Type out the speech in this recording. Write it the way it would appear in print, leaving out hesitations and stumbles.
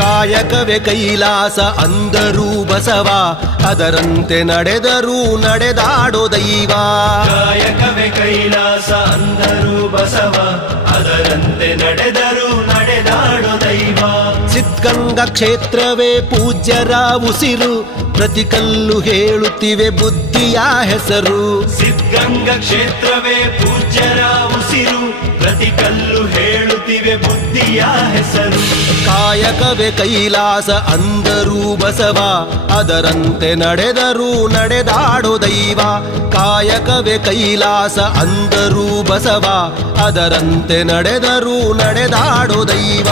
ಕಾಯಕವೇ ಕೈಲಾಸ ಅಂದರೂ ಬಸವ, ಅದರಂತೆ ನಡೆದರೂ ನಡೆದಾಡೋ ದೈವ. ಕಾಯಕವೇ ಕೈಲಾಸ ಅಂದರೂ ಬಸವ, ಅದರಂತೆ ನಡೆದರೂ ನಡೆದಾಡೋ ದೈವ. ಸಿದ್ಧಗಂಗಾ ಕ್ಷೇತ್ರವೇ ಪೂಜ್ಯರ ಉಸಿರು, ಪ್ರತಿ ಕಲ್ಲು ಹೇಳುತ್ತಿವೆ ಬುದ್ಧಿಯ ಹೆಸರು. ಸಿದ್ಧಗಂಗಾ ಕ್ಷೇತ್ರವೇ ಪೂಜ್ಯರ ಉಸಿರು, ಪ್ರತಿ ಕಲ್ಲು ಹೇಳುತ್ತಿವೆ ಬುದ್ಧಿಯ ಹೆಸರು. ಕಾಯಕವೇ ಕೈಲಾಸ ಅಂದರೂ ಬಸವ, ಅದರಂತೆ ನಡೆದರೂ ನಡೆದಾಡೋ ದೈವ. ಕಾಯಕವೇ ಕೈಲಾಸ ಅಂದರೂ ಬಸವ, ಅದರಂತೆ ನಡೆದರೂ ನಡೆದಾಡೋ ದೈವ.